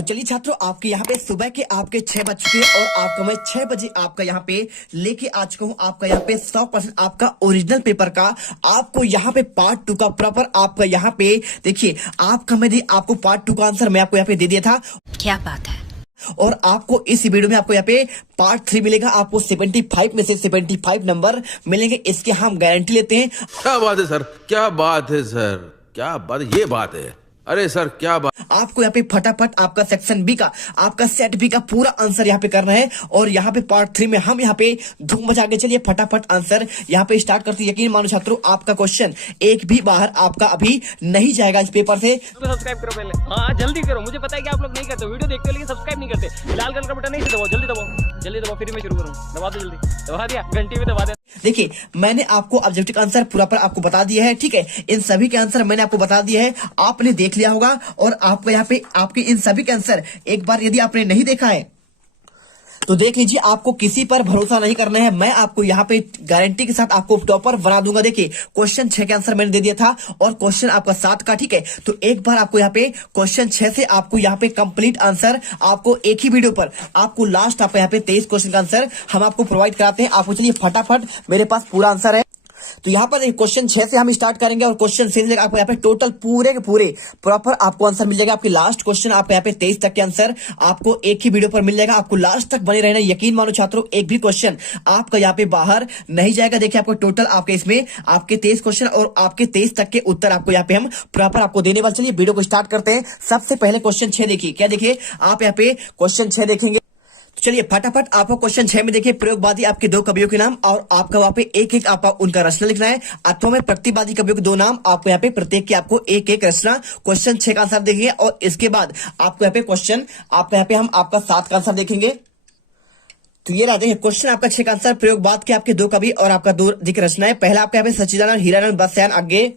तो चलिए छात्रों, आपके यहाँ पे सुबह के आपके 6 बज चुके हैं और आपका मैं 6 बजे आपका यहाँ पे लेके आ चुका हूँ आपका यहाँ पे 100% आपका ओरिजिनल पेपर का आपको यहाँ पे पार्ट 2 का प्रॉपर आपका यहाँ पे देखिए आपका मैं आपको पार्ट 2 का आंसर मैं आपको यहाँ पे दे दिया था। क्या बात है। और आपको इस वीडियो में आपको यहाँ पे पार्ट 3 मिलेगा। आपको 75 में से 75 नंबर मिलेंगे, इसके हम गारंटी लेते हैं। क्या बात है सर, क्या बात है सर, क्या बात, ये बात है। अरे सर क्या बात। आपको यहाँ पे फटाफट आपका सेक्शन बी का आपका सेट बी का पूरा आंसर यहाँ पे करना है और यहाँ पे पार्ट 3 में हम यहाँ पे धूम मचा के चलिए फटाफट आंसर यहाँ पे स्टार्ट करते हैं। यकीन मानो छात्रों, आपका क्वेश्चन एक भी बाहर आपका अभी नहीं जाएगा इस पेपर से। सब्सक्राइब करो पहले, हाँ जल्दी करो। मुझे पता है कि आप लोग नहीं करते, वीडियो देखते हो लेकिन सब्सक्राइब नहीं करते। लाल कलर का बटन नहीं दबाओ, जल्दी दबाओ, जल्दी दबाओ, फिर मैं शुरू करूँ। दबा दो, जल्दी दबा दिया, घंटी में दबा दिया। देखिए मैंने आपको ऑब्जेक्टिव आंसर पूरा पर आपको बता दिया है, ठीक है। इन सभी के आंसर मैंने आपको बता दिया है, आपने देख लिया होगा। और आपको यहाँ पे आपके इन सभी के आंसर एक बार यदि आपने नहीं देखा है तो देख लीजिए। आपको किसी पर भरोसा नहीं करना है, मैं आपको यहाँ पे गारंटी के साथ आपको टॉपर बना दूंगा। देखिए क्वेश्चन 6 के आंसर मैंने दे दिया था और क्वेश्चन आपका 7 का, ठीक है। तो एक बार आपको यहाँ पे क्वेश्चन 6 से आपको यहाँ पे कंप्लीट आंसर आपको एक ही वीडियो पर आपको लास्ट आपको यहाँ पे 23 क्वेश्चन का आंसर हम आपको प्रोवाइड कराते हैं। आपको चलिए फटाफट, मेरे पास पूरा आंसर है। तो यहाँ पर क्वेश्चन 6 से हम स्टार्ट करेंगे और क्वेश्चन 6 से आपको यहाँ पे टोटल पूरे के पूरे प्रॉपर आपको आंसर मिल जाएगा। आपके लास्ट क्वेश्चन आपको यहाँ पे 23 तक के आंसर आपको एक ही वीडियो पर मिल जाएगा। आपको लास्ट तक बने रहना, यकीन मानो छात्रों, एक भी क्वेश्चन आपका यहाँ पे बाहर नहीं जाएगा। देखिए आपको टोटल आपके इसमें आपके 23 क्वेश्चन और आपके 23 तक के उत्तर आपको यहाँ पे हम प्रॉपर आपको देने वाले। चलिए वीडियो को स्टार्ट करते हैं। सबसे पहले क्वेश्चन 6 देखिए, क्या देखिए आप यहाँ पे क्वेश्चन 6 देखेंगे। चलिए फटाफट आपको क्वेश्चन 6 में देखिए, प्रयोगवादी आपके 2 कवियों के नाम और आपका वहां पे एक एक आपका उनका रचना लिखना है, अथवा में प्रतिवादी कवियों के 2 नाम, आपको यहाँ पे प्रत्येक की आपको एक एक रचना। क्वेश्चन 6 का आंसर देखिए और इसके बाद आपको यहाँ पे क्वेश्चन आपको यहाँ पे हम आपका 7 का आंसर देखेंगे। तो ये रहा देखिए क्वेश्चन आपका 6 का आंसर, प्रयोगवाद के आपके 2 कवि और आपका 2 दिख रचना है। पहला आपका यहाँ पे सच्चिदानंद हीरानंद बसयान आगे,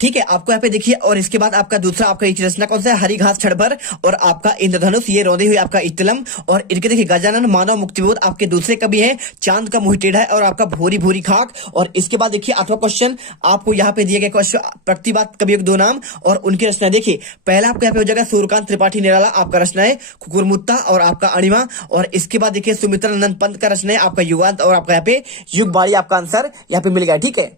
ठीक है। आपको यहाँ पे देखिए और इसके बाद आपका दूसरा आपका एक रचना कौन सा है, हरी घास छड़भर और आपका इंद्रधनुष, ये रौंदी हुई आपका इतलम। और इनके देखिए गजानन मानव मुक्तिबोध आपके दूसरे कवि हैं, चांद का मुंह टेढ़ा है और आपका भूरी भूरी खाक। और इसके बाद देखिए अथवा क्वेश्चन आपको यहाँ पे दिए गए क्वेश्चन प्रतिवाद कवियों के 2 नाम और उनकी रचना। देखिए पहला आपको यहाँ पे हो जाएगा सूर्यकांत त्रिपाठी निराला, आपका रचना है कुकुरमुत्ता और आपका अणिमा। और इसके बाद देखिए सुमित्रानंद पंत का रचना है आपका युगांत और आपका यहाँ पे युगबाड़ी। आपका आंसर यहाँ पे मिल गया, ठीक है।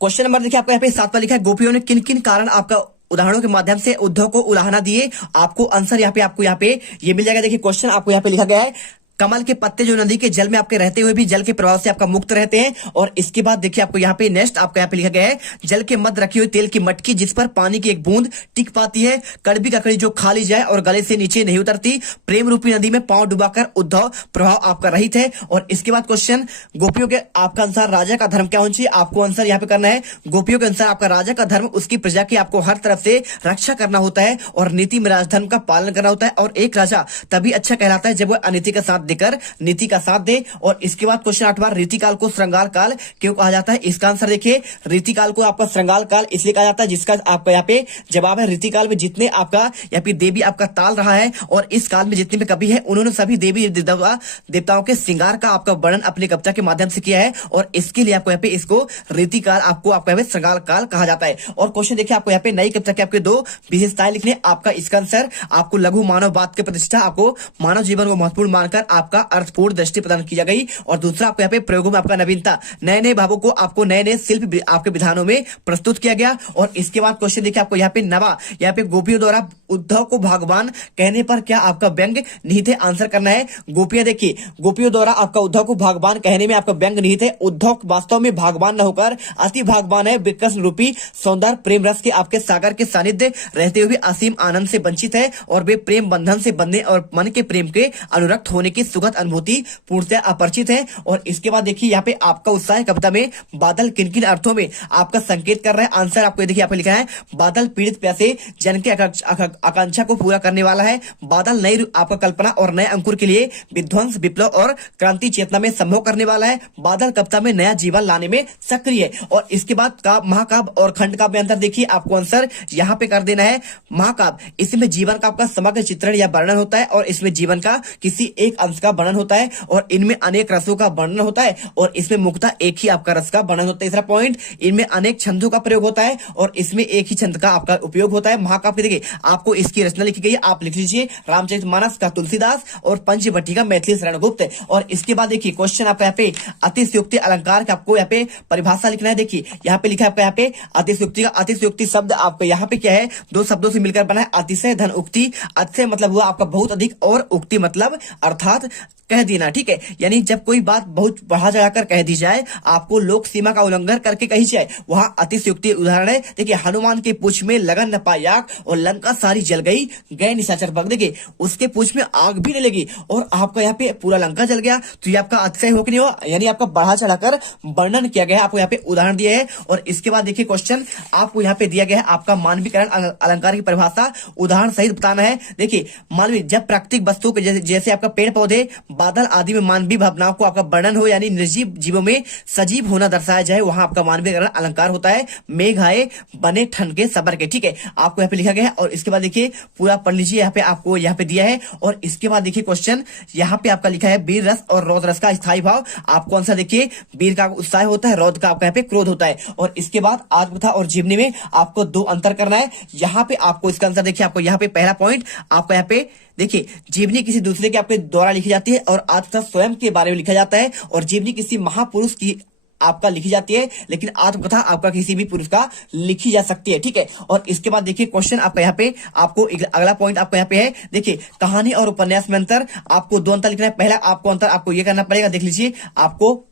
क्वेश्चन नंबर देखिए आपको यहाँ पे 7 लिखा है, गोपियों ने किन किन कारण आपका उदाहरणों के माध्यम से उद्धव को उलाहना दिए। आपको आंसर यहाँ पे आपको यहाँ पे ये मिल जाएगा। देखिए क्वेश्चन आपको यहाँ पे लिखा गया है, कमल के पत्ते जो नदी के जल में आपके रहते हुए भी जल के प्रभाव से आपका मुक्त रहते हैं। और इसके बाद देखिए आपको यहाँ पे नेक्स्ट आपको यहाँ पे लिखा गया है, जल के मध्य रखी हुई तेल की मटकी जिस पर पानी की एक बूंद टिक पाती है, कड़वी ककड़ी जो खा ली जाए और गले से नीचे नहीं उतरती, प्रेम रूपी नदी में पांव डुबाकर उद्धव प्रभाव आपका रहित है। और इसके बाद क्वेश्चन गोपियों के आपका अनुसार राजा का धर्म क्या होना चाहिए। आपको आंसर यहाँ पे करना है, गोपियों के अनुसार आपका राजा का धर्म उसकी प्रजा की आपको हर तरफ से रक्षा करना होता है और नीति में राजधर्म का पालन करना होता है। और एक राजा तभी अच्छा कहलाता है जब वह अनीति का साथ देकर नीति का साथ दे। और इसके बाद क्वेश्चन 8वां, रीतिकाल को श्रृंगार काल क्यों कहा जाता है। इसका आंसर देखिए, रीतिकाल को आपका श्रृंगार काल इसलिए कहा जाता है जिसका आपका यहाँ पे जवाब है, रीतिकाल में जितने आपका यहाँ पे देवी आपका ताल रहा है और इस काल में जितने भी कवि है उन्होंने सभी देवी देवताओं के श्रृंगार का आपका वर्णन अपनी कविता के माध्यम से किया है और इसके लिए आपको यहाँ पे इसको रीतिकाल आपको आपका यहाँ पे श्रृंगार काल कहा जाता है। और क्वेश्चन देखिए आपको यहाँ पे नई कविता के आपके 2 विशेषताएं लिखने। आपका इसका आंसर आपको लघु मानववाद की प्रतिष्ठा, आपको मानव जीवन को महत्वपूर्ण मानकर आपका अर्थपूर्ण दृष्टि प्रदान की गई। और दूसरा आपको यहाँ पे प्रयोगों में आपका नवीनता, नए नए भावों को आपको नए नए शिल्प आपके विधानों में प्रस्तुत किया गया। और इसके बाद क्वेश्चन देखिए आपको यहाँ पे नवा, यहाँ पे गोपियों द्वारा उद्धव को भगवान कहने पर क्या आपका व्यंग निहित है। आंसर करना है, गोपियां देखिए गोपियों द्वारा आपका उद्धव को भगवान कहने में आपका व्यंग निहित है। उद्धव वास्तव में भगवान न होकर अति भगवान है, विकृष्ण रूपी सौंदर्य प्रेम रस के आपके सागर के सानिध्य रहते हुए असीम आनंद से वंचित है और वे प्रेम बंधन से बंधने और मन के प्रेम के अनुरक्त होने की सुखद अनुभूति पूर्णतः अपरिचित है। और इसके बाद देखिए यहाँ पे आपका उत्साह कविता में बादल किन किन अर्थों में आपका संकेत कर रहा है। आंसर आपको देखिए यहाँ पे लिखा है, बादल पीड़ित प्यासे जन की आकांक्षा को पूरा करने वाला है, बादल नई आपका कल्पना और नए अंकुर के लिए विध्वंस विप्लव और क्रांति चेतना में संभव करने वाला है, बादल कविता में नया जीवन लाने में सक्रिय है। और इसके बाद महाकाव्य और खंड काव्य में अंतर देखिए, आपको आंसर यहाँ पे कर देना है। महाकाव्य इसमें जीवन का आपका समग्र चित्रण या वर्णन होता है और इसमें जीवन का किसी एक अंश का वर्णन होता है और इनमें अनेक रसों का वर्णन होता है और इसमें मुख्यतः एक ही आपका रस का वर्णन होता है। तीसरा पॉइंट, इनमें अनेक छंदों का प्रयोग होता है और इसमें एक ही छंद का आपका उपयोग होता है। महाकाव्य देखिए आपको इसकी रचना लिखी गई है, आप लिख लीजिए रामचरितमानस का तुलसीदास और पंचवटी का मैथिली शरण गुप्त। और इसके बाद देखिए क्वेश्चन आपका यहाँ पे अतिशयोक्ति अलंकार का आपको यहाँ पे परिभाषा लिखना है। देखिए यहाँ पे लिखा है आपका यहाँ पे अतिशयोक्ति का, अतिशयोक्ति शब्द आपको यहाँ पे क्या है, दो शब्दों से मिलकर बना है। अतिशय धन उक्ति, अतिशय मतलब हुआ आपका बहुत अधिक और उक्ति मतलब अर्थात कह देना, ठीक है। यानी जब कोई बात बहुत बढ़ा चढ़ाकर कह दी जाए, आपको लोक सीमा का उल्लंघन करके कही जाए, वहां अतिशयोक्ति उदाहरण है। देखिए हनुमान के पूछ में लगन न पाई आग और लंका सारी जल गई, गए निशाचर भग। देखिए उसके पूछ में आग भी नहीं लगी और आपका यहाँ पे पूरा लंका जल गया, तो ये आपका अतिशय हो कि नहीं हो, यानी आपका बढ़ा चढ़ाकर वर्णन किया गया है, आपको यहाँ पे उदाहरण दिया है। और इसके बाद देखिए क्वेश्चन आपको यहाँ पे दिया गया है आपका मानवीकरण अलंकार की परिभाषा उदाहरण सहित बताना है। देखिए मानवीय जब प्राकृतिक वस्तु के जैसे आपका पेड़ पौधे बादल आदि में मानवीय भावनाओं को आपका वर्णन हो, यानी निर्जीव जीवों में सजीव होना दर्शाया जाए, वहां आपका मानवीकरण अलंकार होता है। मेघ आए बने ठनके सबर के, ठीक है, आपको यहाँ पे लिखा गया है। और इसके बाद देखिए पूरा पढ़ लीजिए, यहाँ पे आपको यहाँ पे दिया है। और इसके बाद देखिए क्वेश्चन यहाँ पे आपका लिखा है वीर रस और रौद्र रस का स्थायी भाव। आपको आंसर देखिए वीर का उत्साह होता है, रौद्र का आपका यहाँ पे क्रोध होता है। और इसके बाद आत्मकथा और जीवनी में आपको दो अंतर करना है। यहाँ पे आपको इसका आंसर देखिए, आपको यहाँ पे पहला पॉइंट आपका यहाँ पे देखिए जीवनी किसी दूसरे के आपके द्वारा लिखी जाती है और आत्मकथा स्वयं के बारे में लिखा जाता है। और जीवनी किसी महापुरुष की आपका लिखी जाती है, लेकिन आत्मकथा आपका किसी भी पुरुष का लिखी जा सकती है, ठीक है। और इसके बाद देखिए क्वेश्चन आपका यहाँ पे आपको अगला पॉइंट आपका यहाँ पे है। देखिए कहानी और उपन्यास में अंतर, आपको दो अंतर लिखना है। पहला आपको अंतर आपको ये करना पड़ेगा, देख लीजिए आपको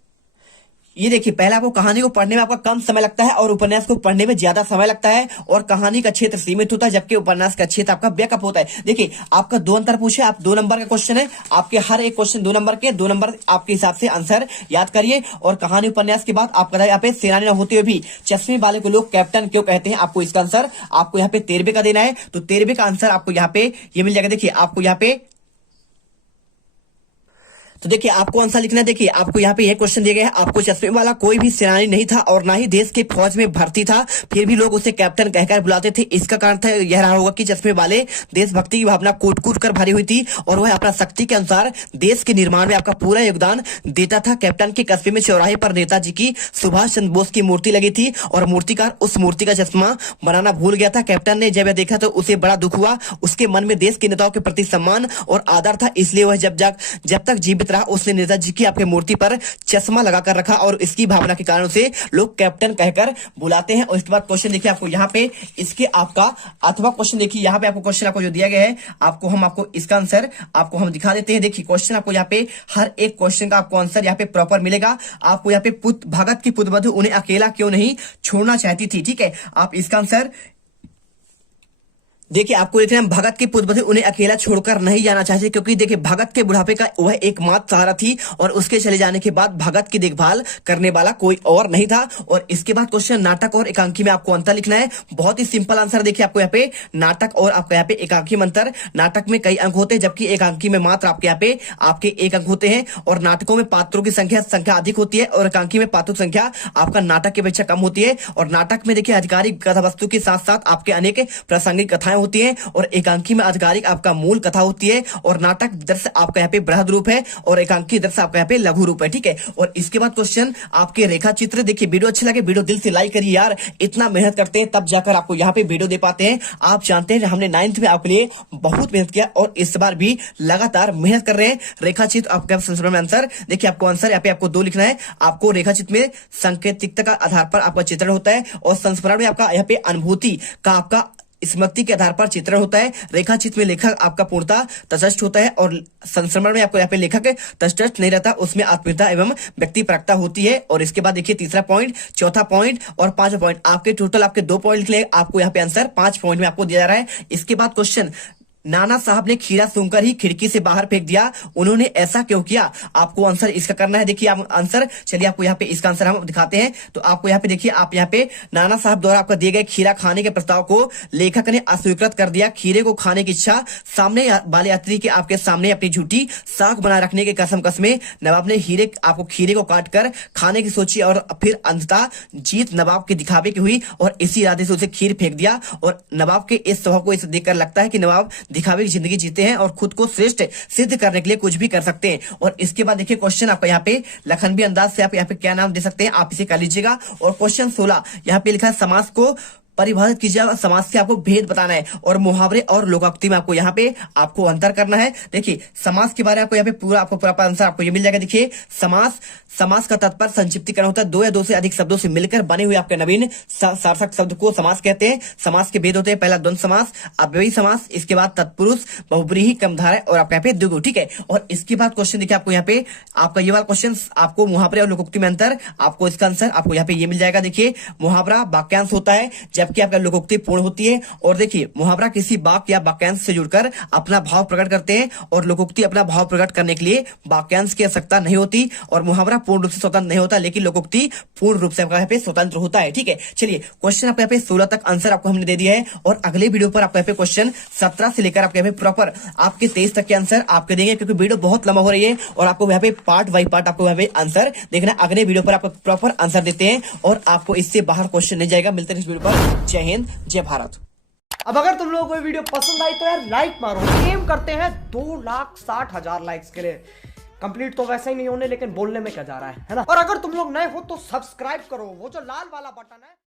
ये देखिए पहला आपको कहानी को पढ़ने में आपका कम समय लगता है और उपन्यास को पढ़ने में ज्यादा समय लगता है और कहानी का क्षेत्र सीमित होता है जबकि उपन्यास का क्षेत्र आपका बैकअप होता है। देखिए आपका दो अंतर पूछे, आप 2 नंबर का क्वेश्चन है, आपके हर एक क्वेश्चन 2 नंबर के, 2 नंबर आपके हिसाब से आंसर याद करिए। और कहानी उपन्यास के बाद आपका यहाँ पे सेनानी न होते हुए भी चश्मे वाले को लोग कैप्टन क्यों कहते हैं, आपको इसका आंसर आपको यहाँ पे 13वें का देना है। तो 13वें का आंसर आपको यहाँ पे ये मिल जाएगा। देखिए आपको यहाँ पे तो देखिए आपको आंसर लिखना है। देखिए आपको यहाँ पे ये क्वेश्चन दिया गया है, आपको चश्मे वाला कोई भी सेनानी नहीं था और ना ही देश के फौज में भर्ती था, फिर भी लोग उसे कैप्टन कहकर बुलाते थे। इसका कारण था यह रहा होगा कि चश्मे वाले देशभक्ति की भावना कूट कूट कर भरी हुई थी और वह अपना शक्ति के अनुसार देश के निर्माण में आपका पूरा योगदान देता था। कैप्टन के कस्बे में चौराहे पर नेताजी की सुभाष चंद्र बोस की मूर्ति लगी थी और मूर्तिकार उस मूर्ति का चश्मा बनाना भूल गया था। कैप्टन ने जब यह देखा तो उसे बड़ा दुख हुआ, उसके मन में देश के नेताओं के प्रति सम्मान और आदर था, इसलिए वह जब तक जीवित रहा उसने नेताजी की आपके मूर्ति पर चश्मा लगाकर रखा और इसकी भावना के कारण से लोग कैप्टन कहकर बुलाते हैं। और इसके बाद क्वेश्चन देखिए आपको यहाँ पे इसके आपका अथवा क्वेश्चन देखिए यहाँ पे आपको क्वेश्चन आपको जो दिया गया है आपको इसका आंसर आपको हम दिखा देते हैं। देखिए क्वेश्चन आपको यहाँ पे हर एक क्वेश्चन का आपको आंसर यहाँ पे प्रॉपर मिलेगा। आपको यहाँ पे भगत की पुत्रवधु उन्हें अकेला क्यों नहीं छोड़ना चाहती थी, ठीक है, आप इसका आंसर देखिए आपको लिखना है भगत की पुत्रवधु उन्हें अकेला छोड़कर नहीं जाना चाहते, क्योंकि देखिए भगत के बुढ़ापे का वह एकमात्र सहारा थी और उसके चले जाने के बाद भगत की देखभाल करने वाला कोई और नहीं था। और इसके बाद क्वेश्चन नाटक और एकांकी में आपको अंतर लिखना है। बहुत ही सिंपल आंसर देखिए आपको यहाँ पे नाटक और आपका यहाँ पे एकांकी में अंतर। नाटक में कई अंक होते हैं जबकि एकांकी में मात्र आपके यहाँ पे आपके 1 अंक होते हैं। और नाटकों में पात्रों की संख्या अधिक होती है और एकांकी में पात्रों की संख्या आपका नाटक की अपेक्षा कम होती है। और नाटक में देखिए आधिकारिक कथा वस्तु के साथ साथ आपके अनेक प्रासंगिक कथाएं होती है और एकांकी में आधिकारिक आपका मूल कथा होती है। और नाटक दृश्य आपका यहाँ पे बृहद रूप है और एकांकी दृश्य आपका यहाँ पे लघु रूप है, ठीक है। और इसके बाद क्वेश्चन आपके रेखा चित्र। देखिए वीडियो अच्छे लगे वीडियो दिल से लाइक करिए यार, इतना मेहनत करते हैं तब जाकर आपको यहाँ पे वीडियो दे पाते हैं। आप जानते हैं हमने 9th में आपके लिए बहुत मेहनत किया और इस बार भी लगातार मेहनत कर रहे हैं। रेखा चित्र आपके संस्करण में आंसर देखिए आपको आंसर यहाँ पे आपको 2 लिखना है। आपको रेखा चित्र में संकेतिकता का आधार पर आपका चित्रण होता है और संस्मरण में आपका यहाँ पे अनुभूति का आपका स्मृति के आधार पर चित्रण होता है। रेखा चित्र में लेखक आपका पूर्णतः तटस्थ होता है और संस्मरण में आपको यहाँ पे लेखक तटस्थ नहीं रहता, उसमें आत्मीयता एवं व्यक्ति प्रकता होती है। और इसके बाद देखिए तीसरा पॉइंट, चौथा पॉइंट और 5वां पॉइंट आपके टोटल आपके 2 पॉइंट लिखने आपको यहाँ पे आंसर 5 पॉइंट में आपको दिया जा रहा है। इसके बाद क्वेश्चन नाना साहब ने खीरा सूंघकर ही खिड़की से बाहर फेंक दिया, उन्होंने ऐसा क्यों किया, आपको आंसर इसका करना है। देखिए आप आंसर चलिए आपको यहाँ पे इसका आंसर हम दिखाते हैं। तो आपको यहाँ पे देखिए आप यहाँ पे नाना साहब द्वारा आपका दिए गए खीरा खाने के प्रस्ताव को लेखक ने अस्वीकृत कर दिया। खीरे को खाने की इच्छा सामने वाले यात्री के आपके सामने अपनी झूठी साख बनाए रखने के कसम कसमे नवाब ने आपको खीरे को काट कर खाने की सोची और फिर अंततः जीत नवाब के दिखावे की हुई और इसी इरादे से उसे खीर फेंक दिया। और नवाब के इस स्वभाव को इसे देखकर लगता है कि नवाब दिखावे की जिंदगी जीते हैं और खुद को श्रेष्ठ सिद्ध करने के लिए कुछ भी कर सकते हैं। और इसके बाद देखिए क्वेश्चन आपका यहाँ पे लखनवी अंदाज से आप यहाँ पे क्या नाम दे सकते हैं, आप इसे कर लीजिएगा। और क्वेश्चन 16 यहाँ पे लिखा है समास को परिभाषित कीजिए, समाज से आपको भेद बताना है और मुहावरे और लोकोक्ति में आपको यहाँ पे आपको अंतर करना है। देखिए समास के बारे में आपको यहाँ पे पूरा आंसर आपको ये मिल जाएगा। देखिए समास का तात्पर्य संक्षिप्तीकरण होता है, दो या दो से अधिक शब्दों से मिलकर बने हुए आपके नवीन सार्थक शब्द को समास कहते हैं। समास के भेद होते हैं, पहला द्वंद्व समास, अव्ययी समास, इसके बाद तत्पुरुष, बहुब्रीहि, क्रमधारय और आपके यहाँ पे द्विगु। ठीक है, और इसके बाद क्वेश्चन देखिए आपको यहाँ पे आपका ये वाला क्वेश्चन आपको मुहावरे और लोकोक्ति में अंतर, आपको इसका आंसर आपको यहाँ पे ये मिल जाएगा। देखिए मुहावरा वाक्यांश होता है जबकि आपका लोकोक्ति पूर्ण होती है। और देखिए मुहावरा किसी वाक्य या वाक्यांश से जुड़कर अपना भाव प्रकट करते हैं और लोकोक्ति अपना भाव प्रकट करने के लिए वाक्यांश की आवश्यकता नहीं होती। और मुहावरा पूर्ण रूप से स्वतंत्र नहीं होता, लेकिन लोकोक्ति पूर्ण रूप से आपका यहाँ पे स्वतंत्र होता है। ठीक है, चलिए क्वेश्चन आपको यहाँ पे 16 तक आंसर आपको हमने दे दिया है और अगले वीडियो पर आपको यहाँ पे क्वेश्चन 17 से लेकर आपके यहाँ पे प्रॉपर आपके 23 तक के आंसर आपके देंगे, क्योंकि वीडियो बहुत लंबा हो रही है और आपको यहाँ पे पार्ट बाई पार्ट आपको यहाँ पे आंसर देखना। अगले वीडियो पर आपको प्रॉपर आंसर देते हैं और आपको इससे बाहर क्वेश्चन नहीं जाएगा। मिलते हैं इस वीडियो पर। जय हिंद, जय भारत। अब अगर तुम लोगों को ये वीडियो पसंद आई तो यार लाइक मारो। एम करते हैं 2,60,000 लाइक्स के लिए। कंप्लीट तो वैसे ही नहीं होने, लेकिन बोलने में क्या जा रहा है ना। और अगर तुम लोग नए हो तो सब्सक्राइब करो, वो जो लाल वाला बटन है।